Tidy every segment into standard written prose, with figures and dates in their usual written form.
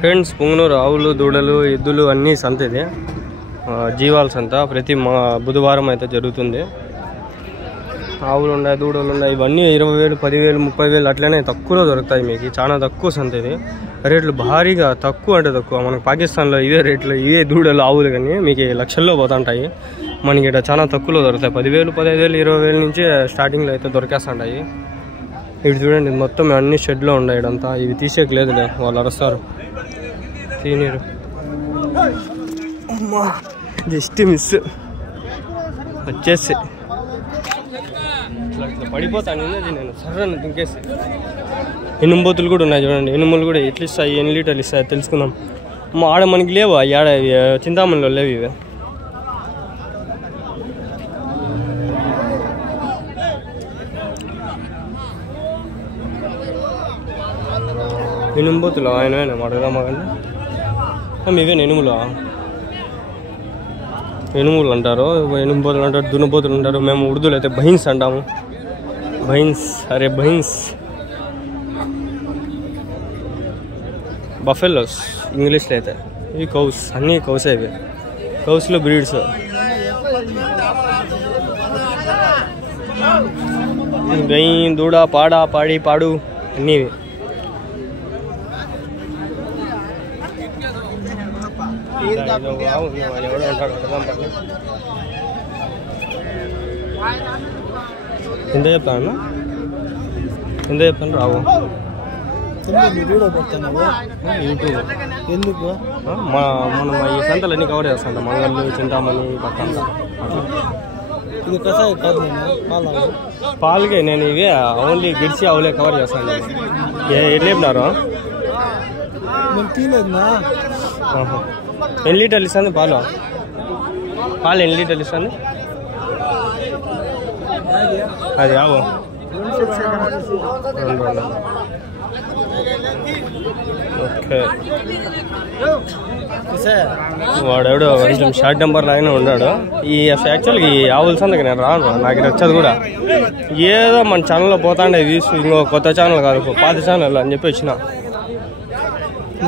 Friends, Punganur ఆవులు, దూడలు, ఎద్దులు అన్నీ సంత ఇది. జీవాల సంత ప్రతి బుధవారం అయితే జరుగుతుంది. ఆవులు ఉన్నాయి, దూడలు ఉన్నాయి. ఇవన్నీ 20,000, 10,000, 30,000 అట్లనే తక్కువలో దొరుకుతాయి మీకు. చాలా తక్కువ సంత ఇది. రేట్లు భారీగా తక్కువ అంటే తక్కువ. మనకు పాకిస్తాన్లో ఇవే రేట్లు, ఇవే దూడలు, ఆవులు కానీ మీకు లక్షల్లో పోతుంటాయి. మనకి ఇక్కడ చాలా తక్కువలో దొరుకుతాయి. 10,000, 15,000, 20,000 నుంచి స్టార్టింగ్లో అయితే దొరికేస్తుంటాయి. ఇవి చూడండి, మొత్తం అన్ని షెడ్లో ఉన్నాయి. ఇడంతా ఇవి తీసేయట్లేదులే, వాళ్ళు అరుస్తారు. తీనీరు అమ్మా, జస్ట్ మిస్ వచ్చేసి ఇట్లా పడిపోతాను. నేను సర్రని దుంకేసి. ఎనుంబోతులు కూడా ఉన్నాయి చూడండి. ఎనుములు కూడా ఎట్లా ఇస్తాయి, ఎన్ని లీటర్లు ఇస్తాయి తెలుసుకుందాం. ఆడ మనకి లేవు, ఆడ చింతామణిలో లేవు ఇవి. ఎనుంబోతులు ఆయన అడగదామా కానీ ఇవే ఎనుములు. ఎనుములు అంటారు, ఎనుంబోతులు అంటారు, దున్నబోతులు అంటారు. మేము ఉర్దూలో అయితే బహిన్స్ అంటాము. బహిన్స్, అరే బహిన్స్. బఫెలోస్ ఇంగ్లీష్లో అయితే. ఇవి కౌస్, అన్నీ కౌసే. ఇవి కౌస్లో బ్రీడ్స్. గై, దూడ, పాడ, పాడి, పాడు అన్నీ ఇవి. ఎవడో ఉంటాడు, ఎంత చెప్తాను, ఎంత చెప్తాను రావు. యూట్యూబ్ ఎందుకు మనం ఈ సంతలు అన్నీ కవర్ చేస్తాం. మంగళ్ళు, చింతామణి, పక్కన. పాలుగే నేను ఇవే ఓన్లీ గిడిచి ఆవులే కవర్ చేస్తాను. ఎట్లా చెప్పినారు? ఎన్ని లీటర్లు ఇస్తుంది పాలు? పాలు ఎన్ని లీటర్లు ఇస్తుంది? అది ఆవు ఓకే. వాడెవడో కొంచెం షార్ట్ టెంపర్ లాగానే ఉన్నాడు. ఈ యాక్చువల్గా ఈ ఆవుల సందకి నేను రాను, నాకు నచ్చదు కూడా. ఏదో మన ఛానల్లో పోతాండే వ్యూస్, ఇంకో కొత్త ఛానల్ కాదు, పాత ఛానల్ అని చెప్పి వచ్చిన.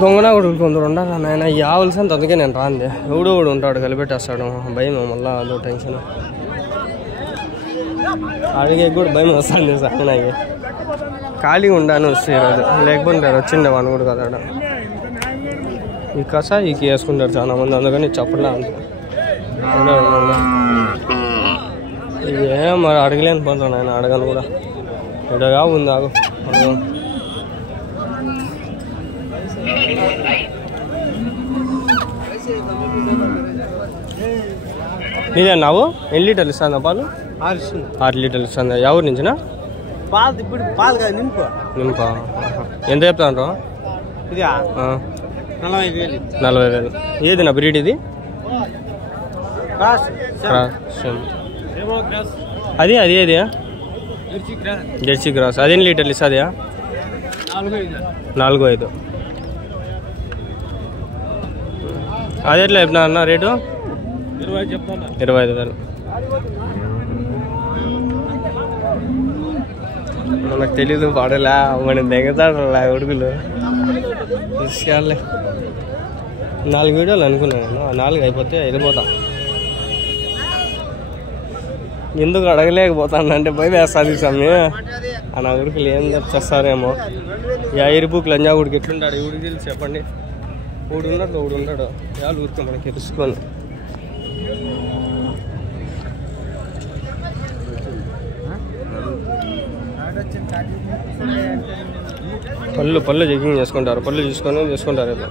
దొంగనా కూడా కొందరు ఉండాలి నాయన ఈ ఆవుల సంత. అందుకే నేను రాంది. ఎవడో కూడా ఉంటాడు, కలిపెట్టేస్తాడు. భయం, మళ్ళీ అదో టెన్షన్. అడిగే కూడా భయం వస్తుంది సార్. నాకు ఖాళీగా ఉండాను వస్తే ఈరోజు, లేకపోతే వచ్చిండే వాడిని కూడా కదా. ఈ కషాయికి వేసుకుంటారు చాలా మంది, అందుకని చెప్పలే అంత. ఇవేం మరి అడగలేని పనులు ఆయన, అడగను కూడా. ఇడగా ఉంది, ఆగు అడగను. ఇదే నావు ఎన్ని లీటర్లు ఇస్తుందా పాలు? 6 లీటర్లు ఇస్తుందా? ఎవరి నుంచినా? నింపా. ఎంత చెప్తాను? 40,000. ఏది నా బ్రీడ్ ఇది? అది ఏది? Jersey cross. అదేం లీటర్లు ఇస్తుంది? 4-5. అది ఎట్లా చెప్పినా అన్న రేటు? 25,000. మనకు తెలీదు, పాడలే మనం దిగుతాడు ఉడుకులు విషయాలే. 4 వీడియోలు అనుకున్నాను నేను. 4 అయిపోతే వెళ్ళిపోతా. ఎందుకు అడగలేకపోతానంటే భయం వేస్తుంది స్వామి. నా ఉడుకులు ఏం చేస్తారేమో. ఎరుపుకు లంజా ఉడికి ఎట్లుంటాడు ఉడికి తెలిసి చెప్పండి. ఊడున్నాడు వాళ్ళు ఊరికే మనకి తెలుసుకొని. పళ్ళు చెకింగ్ చేసుకుంటారు, పళ్ళు తీసుకుంటారు. ఇట్లా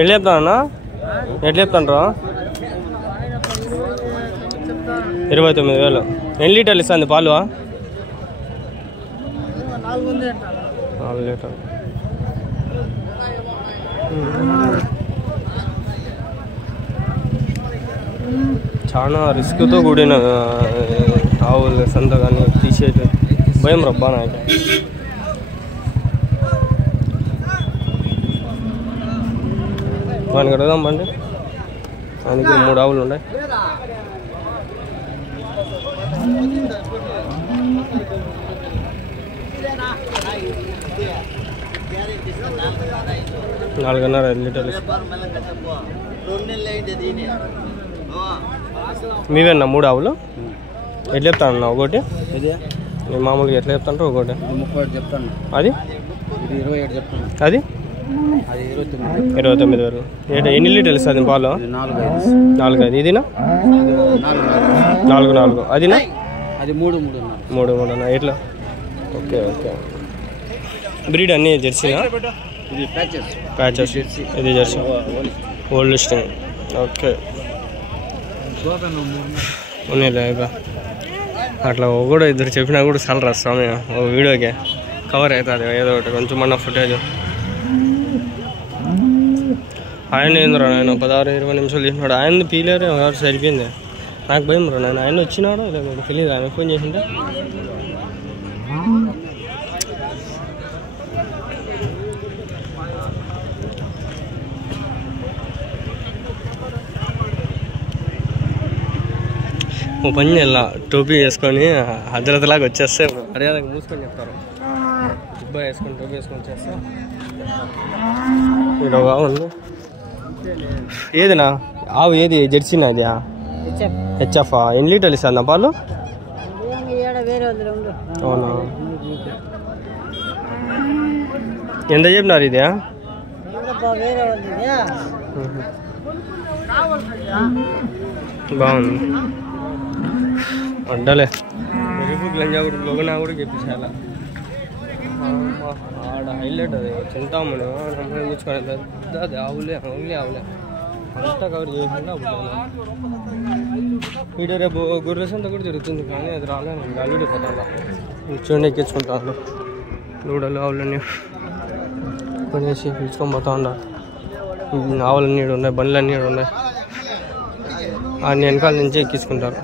ఎట్లా చెప్తానన్నా? ఎట్లా చెప్తాను? 29,000. ఎన్ని లీటర్లు ఇస్తుంది పాలు? 4 లీటర్లు. చాలా రిస్క్తో కూడిన ఆవుల సంత, కానీ తీసేది భయం రబ్బా నాకు. వానికి అడుగుదాం బండి. ఆయనకి 3 ఆవులు ఉన్నాయి. నాలుగున్నర 5 లీటర్లు. మీవేనా 3 ఆవులు? ఎట్లా చెప్తాను ఒకటి? మామూలుగా ఎట్లా చెప్తాను ఒకటి? 30 చెప్తాను. అది 27 చెప్తాను. అది 29,000. ఎన్ని లీటర్లు ఇస్తుంది పాలు? 4-5. ఇదినా 4-4. అదినా? అది 3 ఎట్లా? ఓకే. బ్రీడ్ అన్నీ జెర్సీనా? ఇది ప్యాచెస్. ఇది జెర్సీ ఓల్డ్ లిస్టింగ్. ఓకే ఉన్నాయిలేగా. అట్లా కూడా ఇద్దరు చెప్పినా కూడా చాలరా స్వామి ఓ వీడియోకి కవర్ అవుతుంది ఏదో ఒకటి కొంచెం మన ఫుటేజ్. ఆయన ఏందిరా నేను 16-20 నిమిషాలు చేసినాడు. ఆయన పీలేరు ఎవరు సరిపోయింది. నాకు భయం రా నేను. ఆయన వచ్చినాడో లేదా తెలియదు. ఆయన ఫోన్ చేసింటే ఓ పని చేయాల, టోపీ వేసుకొని హజరత్లాగా వచ్చేస్తే మర్యాదగా మూసుకొని చెప్తారు. జిబ్బా వేసుకొని టోపీ వేసుకొని వచ్చేస్తే ఇక్కడ ఉంది. ఏదినా ఆవు? ఏది జెర్సీనా? ఇది హెచ్ఎఫ్. ఎన్ని లీటర్లు ఇస్తుంది నా పాలు? అవునా? ఎంత చెప్పినారు ఇది? బాగుంది. అడ్డలే మెరుపు గంజా కూడా లోగనా కూడా చెప్పించాల. ఆడ హైలైట్ అది చింతామణి సంపాదించుకొని పెద్ద అది ఆవులే అంతా కవర్ చేయకుండా వీడియో రేపు గుర్రెసంతా కూడా తిరుగుతుంది కానీ అది రాలేదు. ఆల్రెడీ పోతాను చూడండి ఎక్కించుకుంటాను. దూడలు ఆవులన్నీ కొనేసి పిలుచుకొని పోతా ఉండాలి. ఆవులన్నీ ఉన్నాయి, బండ్లన్నీ ఉన్నాయి. అన్ని వెనకాల నుంచి ఎక్కించుకుంటారు.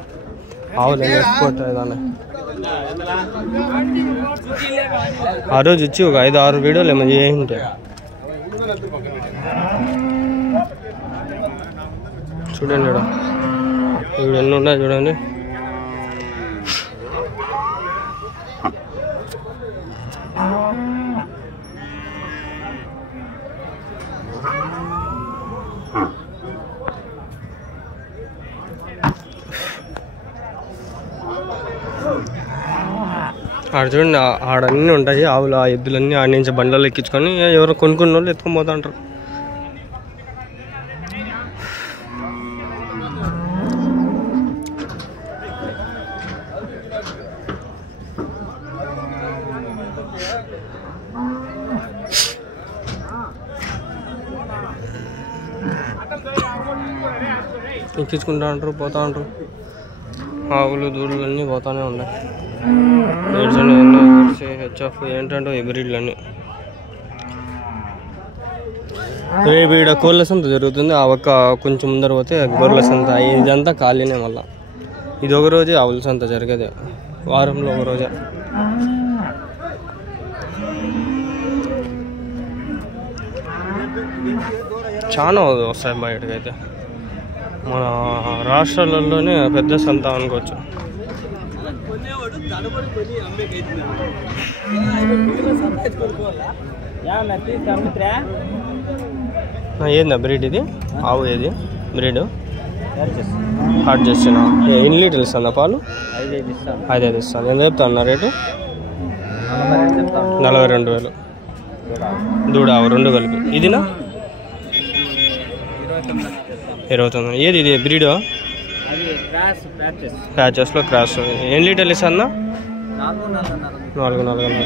ఆవులు ఎక్కిపోతాయి దాన్ని. ఆ రోజు వచ్చి ఒక 5-6 వీడియోలు ఏమో చేయింటాయి. చూడండి ఇక్కడ ఎన్ని ఉన్నాయి చూడండి. ఆడ చూడండి ఆడన్నీ ఉంటాయి ఆవులు. ఆ ఎద్దులన్నీ ఆడ నుంచి బండ్లలో ఎక్కించుకొని ఎవరు కొనుక్కున్న వాళ్ళు ఎత్తుకొని పోతా ఉంటారు. ఎక్కించుకుంటా ఉంటారు, పోతా ఉంటారు. ఆవులు దూడలు అన్నీ పోతానే ఉన్నాయి. హెచ్ఎఫ్ ఏంటంటే హైబ్రిడ్లు అన్నీ. రేపు ఇక్కడ కోళ్ళ సంత జరుగుతుంది. ఆ ఒక్క కొంచెం ముందర పోతే గొర్రెల సంత. ఇదంతా ఖాళీనే. మళ్ళీ ఇది ఒక రోజే ఆవుల సంత జరిగేది, వారంలో ఒక రోజే. చాలా వస్తాయి బయటకైతే. మన రాష్ట్రాలలోనే పెద్ద సంత అనుకోవచ్చు. ఏందా బ్రీడ్ ఇది? ఆవు ఏది బ్రీడ్? హార్ట్ చేస్తున్నా. ఎన్ని లీటర్లు ఇస్తుందా పాలు? 5 ఇస్తాను. ఎంత చెప్తాను రేటు? 42,000. దూడ ఆవు 2 కలిపి. ఇదినా 29. ఏది ఇది బ్రీడ్? ప్యాచెస్లో క్రాస్. ఎన్ని లీటర్లు ఇస్తుందా? 4-4.5.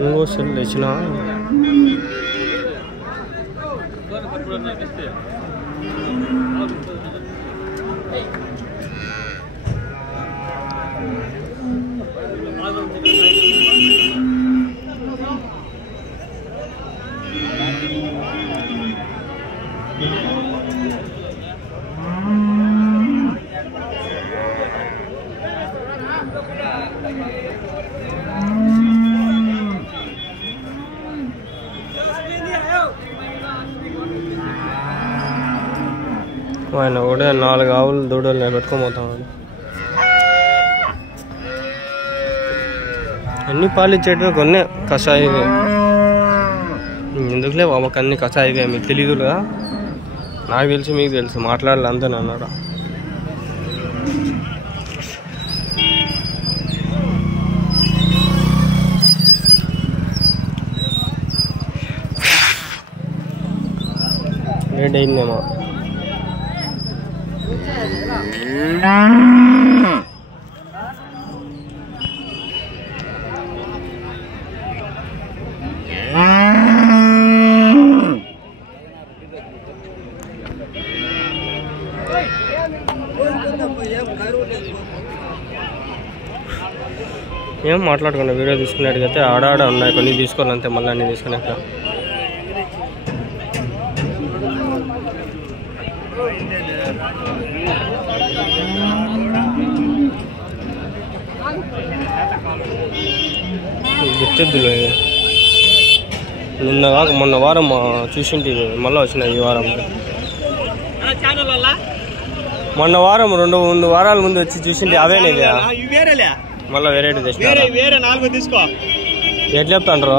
ఇంకో సెల్ తెచ్చిన ఆయన కూడా 4 ఆవులు దూడలు నేను పెట్టుకోబోతాను. అన్ని పాలు ఇచ్చేటివి కొన్ని కషాయివే. ఎందుకులే బాబాకి అన్ని కషాయివే, మీకు తెలియదుగా. నాకు తెలిసి మీకు తెలుసు, మాట్లాడాలి అంతే అన్నాడు. రేట్ అయిందేమో. ఏం మాట్లాడకుండా వీడియో తీసుకున్నట్టుగైతే ఆడాడ ఉన్నాయి, కొన్ని తీసుకోవాలంతే, మళ్ళీ అన్నీ తీసుకున్నాక. గుర్తిద్దులు నిన్న కాక మొన్న వారం చూసింటి, మళ్ళీ వచ్చినాయి ఈ వారం. మొన్న వారం 2 వారాల ముందు వచ్చి చూసింటి, అవేనే మళ్ళీ వెరైటీ తెచ్చినారు. ఎట్లా చెప్తాండ్రు?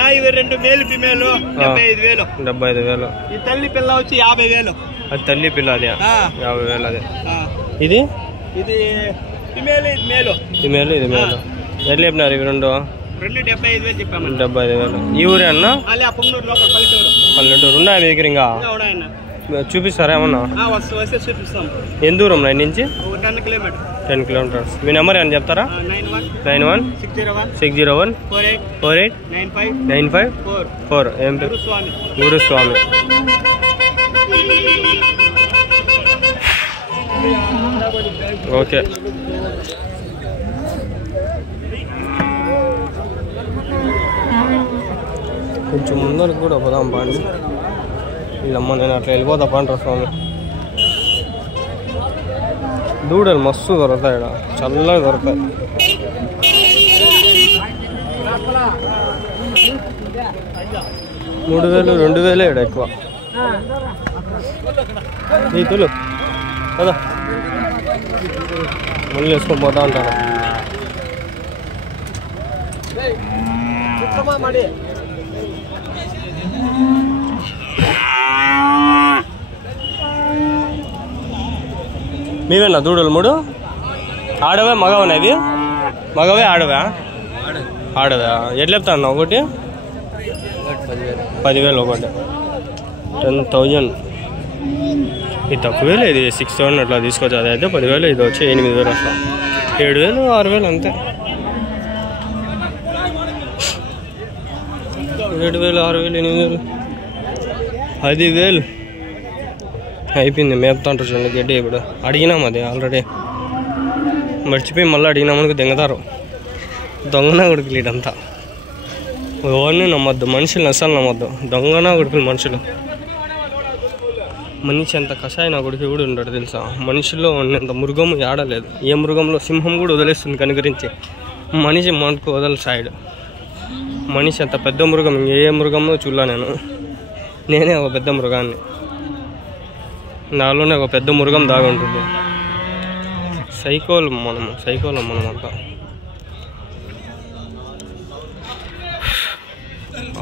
2 మేలు ఫిమేలు 75,000. ఈ తల్లి పిల్ల వచ్చి 50,000. అది తల్లి పిల్ల, అది 50,000. అదే ఇది ఫిమేలు, ఇది మేలు. ఇది మేలు, ఇది మేలు. ఎట్లా చెప్పినారు ఇవి 2? 75,000 చెప్పాము. 75,000. ఈ ఊరే అన్న? పల్లెటూరు ఉన్నాయి మీ దగ్గర? ఇంకా చూపిస్తారా ఏమన్నా? వస్తే చూపిస్తాం. ఎంత దూరం నైన్ నుంచి? 10 కిలోమీటర్స్. మీ నెంబర్ ఏమన్నా చెప్తారా? 91 601 48 95 4. ఏం పేరు? గురుస్వామి. ఓకే. కొంచెం ముందరకు కూడా పోదాం పాండి. వీళ్ళమ్మ నేను అట్లా వెళ్ళిపోతా పాండ్రా స్వామి. దూడలు మస్తు దొరుకుతాయి, ఇక్కడ చల్లగా దొరుకుతాయి. $3,000 2,000 ఇక్కడ ఎక్కువ. నీతులు కదా మళ్ళీ వేసుకొని పోతా ఉంటారు. మీవేనా దూడలు 3? ఆడవే మగవనా ఇవి? మగవే ఆడవా? ఆడవా. ఎట్లా చెప్తాను ఒకటి? 10,000 ఒకటి. 10,000. ఇది తక్కువే లేదు, 6,000 అట్లా తీసుకోవచ్చు. అది అయితే 10,000, ఇది వచ్చి 8,000 అట్లా. 7,000 6,000 అంతే. 7,000 6,000 8,000 10,000 అయిపోయింది. మేపుతాంటారు చూడండి గడ్డి. ఇప్పుడు అడిగినాం, అది ఆల్రెడీ మర్చిపోయి మళ్ళీ అడిగినామనుకో దెంగతారు. దొంగనా కొడుకులు ఇదంతా. ఎవరిని నమ్మద్దు, మనుషులు అస్సలు నమ్మద్దు. దొంగనా కొడుకులు మనుషులు. మనిషి అంత కషాయ నా కొడుకు కూడా ఉంటాడు తెలుసా. మనిషిలో ఉన్నంత మృగము ఆడలేదు. ఏ మృగంలో సింహం కూడా వదిలేస్తుంది కనుగరించి, మనిషి మనకు వదల సైడ్. మనిషి అంత పెద్ద మృగం ఏ మృగంలో చూడలా నేను. నేనే ఒక పెద్ద మృగాన్ని, నాలోనే ఒక పెద్ద మృగం దాగి ఉంటుంది. సైకోలం మనమంతా.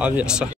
ఆబ్వియస్.